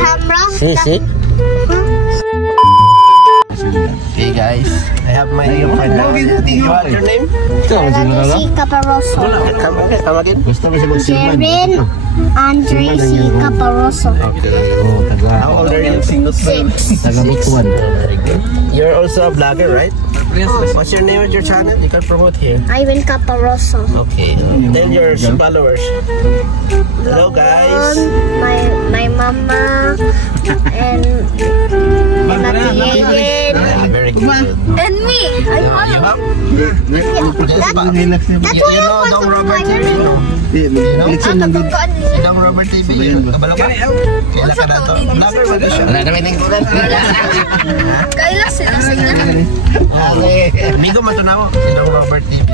camera. See? Okay guys, I have my new friend now. You want your name? Si Caparoso. Come again. Jerin Andre C. Caparoso. How old are you? 6. You're also a vlogger, right? What's your name of your channel? You can promote here. Ivan Caparoso. Okay. Tell your followers. Hello guys. My mama and Very good. and me. I follow. You know Dong Robert TV? Dong Robert TV. Kabalo ka? Kailan ka na to? Vlogger ba siya? Wala naman yung kulan. Kailan sila sila? Amigo matunaw si Dong Robert TV.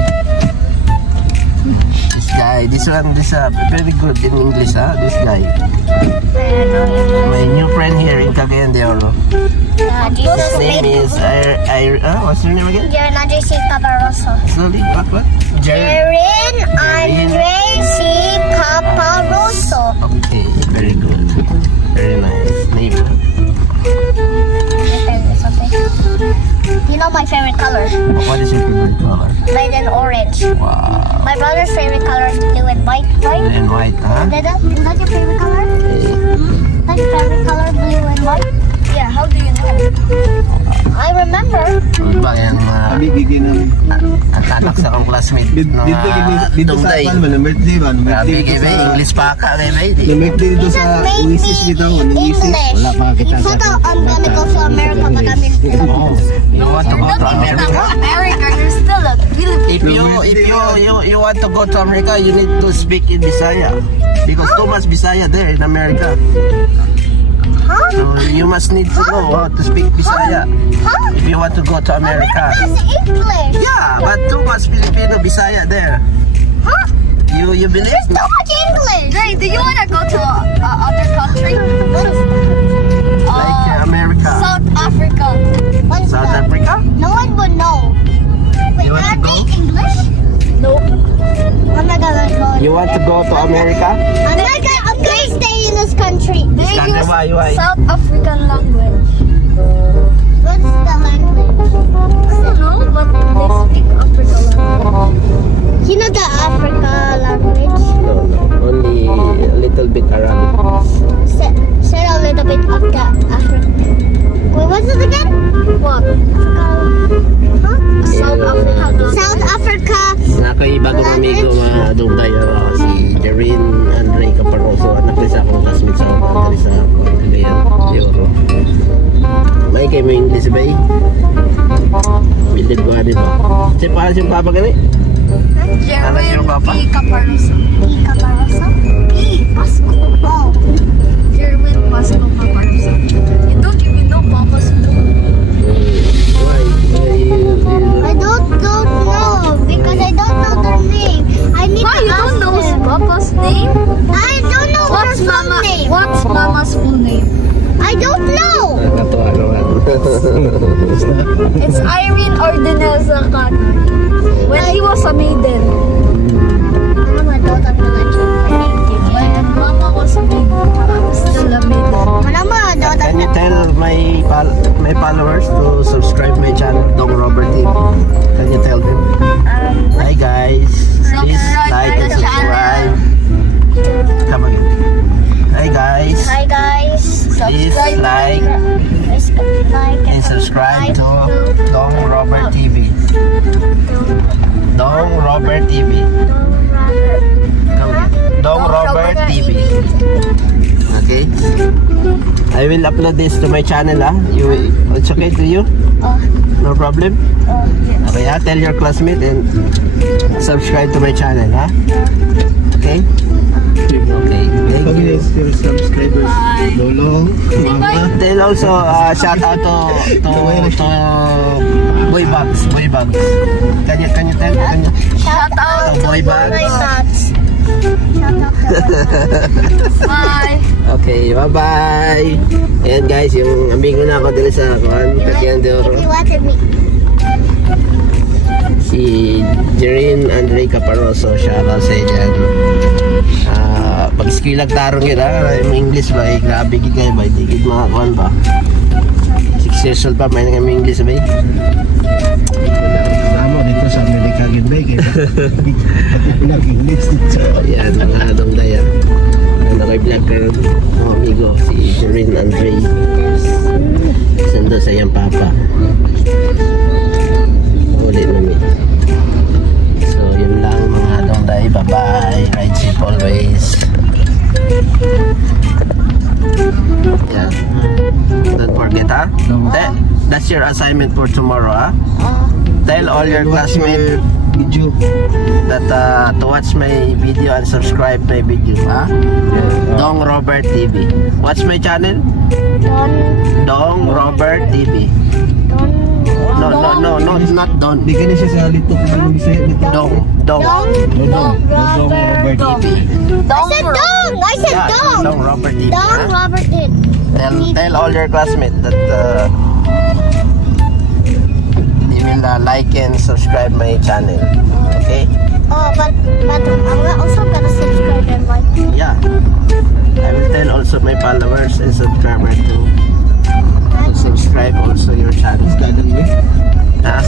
This one is very good in English, this guy. My new friend here in Cagayan de Oro. His name is what's your name again? Jerin Andre C. Caparoso. Slowly, what? Jerin Andre C. Caparoso. Okay, very good. Very nice name. You know my favorite color? What is your favorite color? Red and orange. Wow. My brother's favorite color is blue and white, right? Blue and white, huh? Is that your favorite color? That's your favorite color, blue and white? Yeah, how do you know? I remember. Ano ba yan ang anak sa akong classmate dito sa akin ba, birthday ba? English pa ka, baby. Birthday dito sa Oasis dito. Wala pa kita sa I'm gonna go to America, but I'm in Philippines. You want to go to America? America, you're still a Filipino. If you want to go to America, you need to speak in Bisaya. Because too much Bisaya there in America. Huh? So you must need to know how to speak Bisaya if you want to go to America. America is English. Yeah, but too much Filipino Bisaya there. Huh? You believe? There's so much English. Hey, do you want to go to other country? Like America. South Africa. What's South that? Africa? No one would know. Wait, You want to are go? they English? No. I'm not gonna go. You want to go to America? I'm gonna stay in this country. They use Why? South African language. What's the language? I don't know, but they speak African language. You know the Africa language? No, only a little bit Arabic. Say a little bit of the Africa. Wait, what's it again? What? Huh? South African language. South Africa. Ako'y bagong amigo madugay si Jerin Andre Caparoso. Anak rin sa akong classmate sa Cagayan de Oro. May kayo may English ba eh? Bilid ba rin ba? Kasi paano siyang papa gani? Jerin P. Caparoso. Caparoso? Pasco. Oh. Jerin Pasco Caparoso. You don't even know Papa's name. Why? I don't know because I don't know their name. I need Why to you ask don't know them. Papa's name? I don't know her full name. What's Mama's full name? I don't know. Nakatuwa naman. It's Irene Ordineza Cano. When he was a maiden. Mama, don't have to let you. When Mama was a maiden. Still a maiden. Mama, don't Can you have tell my followers to subscribe my channel, Dong Robert TV? Can you tell them? Hi guys, please like and subscribe. Come again. Hi guys, Hi guys. please like and subscribe to Dong Robert TV. Dong Robert TV. Come again. Dong Robert TV. Okay. I will upload this to my channel. It's okay to you? No problem? Okay, tell your classmate and subscribe to my channel, Okay? Okay, thank you. Your subscribers. Lolo. Tell also shout out to Boy Bugs. Can you tell? Shout out to Boy Bugs. Bye. Okay, bye-bye. Ayan guys, yung amigo na ako dito sa Cagayan de Oro. If you wanted me. Si Jerin Andre Caparoso, siya lang sa dyan. Pag-skill tarong yun ha. English ba? Grabe gid kayo ba? Hindi mga kuhan ba? 6 years old pa, may nang English ba? Kasama dito sa Amerika gid ba? Kaya nag-English dito. Ayan, mga anong daya. Ano kay vlogger, mga amigo, si Jerin Andre. Sando sa iyang papa. Ulit namin. So, yun lang mga anong daya. Bye-bye. Ride safe always. Yeah. Don't forget, ha? That's your assignment for tomorrow, ha? Tell all your classmates Video. that to watch my video and subscribe my video, ha? Dong Robert TV. What's my channel? Dong Robert TV. No, it's not Don. Di ka na siya sa litok ng Bisaya dito. Dong. Dodong Robert TV. I said Yeah, dong. Dong Robert TV. Dong ha? Robert did. Tell all your classmates that they will like and subscribe my channel. Okay? Oh, but I'm also gonna subscribe and like. Yeah. I will tell also my followers and subscribers to subscribe also your channel. Dadan ba? Ha?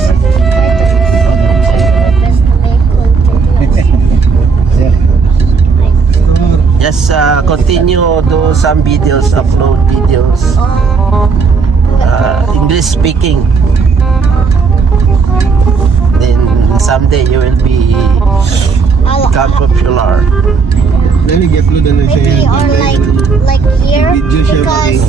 Just continue do some videos, upload videos. English speaking. Then someday you will become popular. Nag-upload na siya. Maybe on like here Video siya because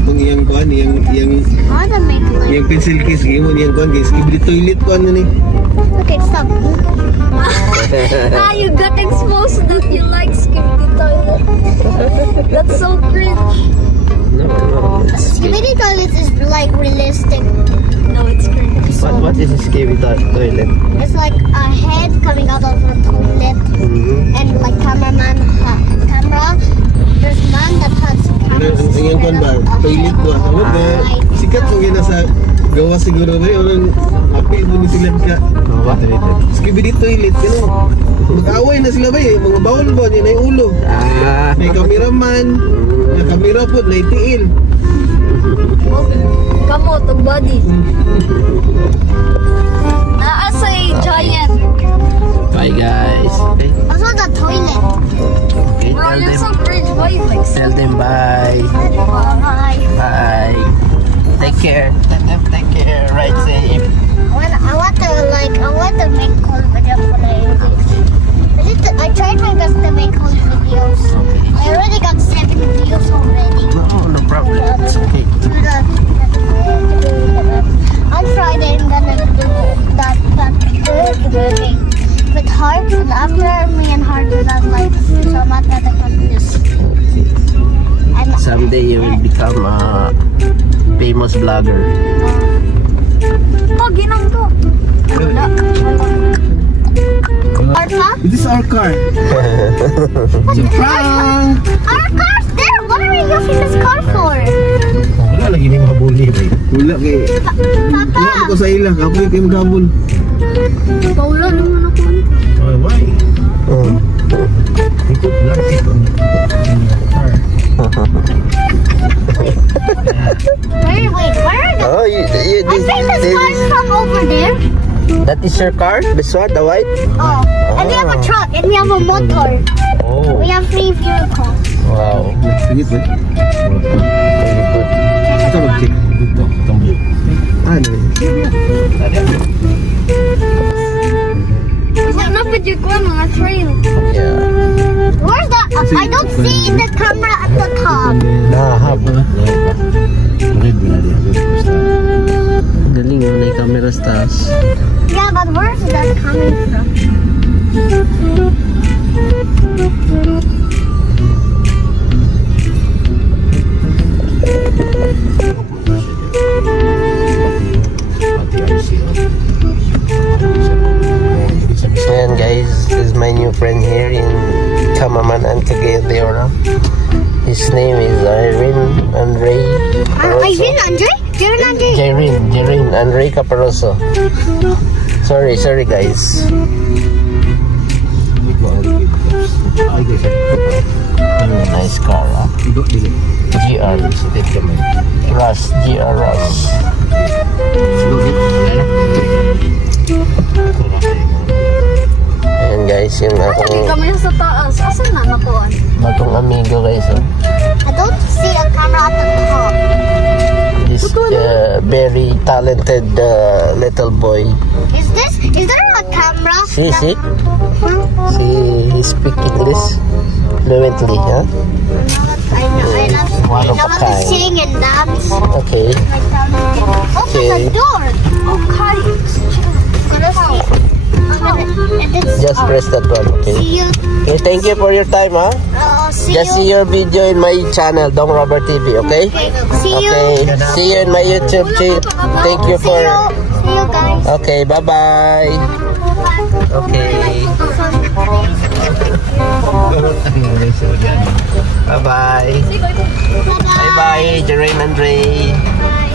itong iyang kuhan, iyang I want to make like. yung pencil case iyang kuhan guys, skibidi toilet kuhan na ni. Okay, stop. You got exposed that you like Skibidi Toilet. That's so cringe. No. Skibidi toilets is like realistic. No, it's cringe. What is a scary toilet? It's like a head coming out of the toilet and like camera. There's man that has camera. Ang iyang kuhan ba? Toilet ba? Ano ba? Sikat kung yun nasa gawa siguro ba? Walang apil mo ni sila ka. Skibidi toilet, gano'n. Mag-away na sila ba eh. Mga bawal ba? Yan ay ulo. May cameraman. May camera po, may tiil. Kamo, tong body. Naasay giant. Bye guys. Okay. Also the toilet. Okay, Bro, tell you're so them. cringe. Why you like Tell them bye. Bye. Bye. Take care. Let them take care. Ride safe. I want to make whole video for the English. I tried my best to make whole videos. I already got 7 views already. No problem. It's okay. On Friday I'm gonna do that thing with Heart, and after me and Heart do that like so much that I can just. Someday you will become a famous vlogger. Oh, ginang ko. Heart, huh? This is our car. It's a prank! Our car's there. What are we using this car for? Wala lagi may mabuli ba? Wala kay... Papa. Wala ko sa ilang. Ako yung kayo maghabol. Paula naman ako. Oh, why? Ikot lang ito. Wait, where are the... Oh, I think this car is from over there. that is your car? This one, the white? Oh, and we have a truck, and we have a motor. Oh, We have 3 vehicles. wow. Tingit ba? Very good. Ito mag-check. Ito. Itong view. Ano yun? Napit yung kuha mga trail. Yeah. Where's the... I don't see the camera at the top. Nahahab. Red ba na rin? Galing yun, may camera sa taas. Yeah, but where's that coming from? Ayan guys, this is my new friend here in Kamaman and Cagayan de Oro. His name is Irene Andre. Irene Andre? Jerin Andre Caparoso. Sorry guys. Ay, guys. Nice car, ah. Igo, dili. GR. Take them. Rush. GR Rush. Igo, dili. Ayan guys, yung Ay, akong kami sa taas. Asan na nakuan? bagong amigo guys. Oh. I don't see a camera at the top. This very talented little boy. Is there a camera? See? He speak English fluently, huh? I know. One I of know a how to kind. sing and dance. Okay. Open Okay. the door. Okay. Gonna see. And it's Just press that one, okay? See you. Okay, thank you for your time, huh? See Just see you. your video in my channel, Dong Robert TV, okay? Okay. See you. Okay, see you in my YouTube channel. Thank you for... See you guys. Okay, bye-bye. Okay. Bye-bye. Bye-bye, Jerain Andre. Bye.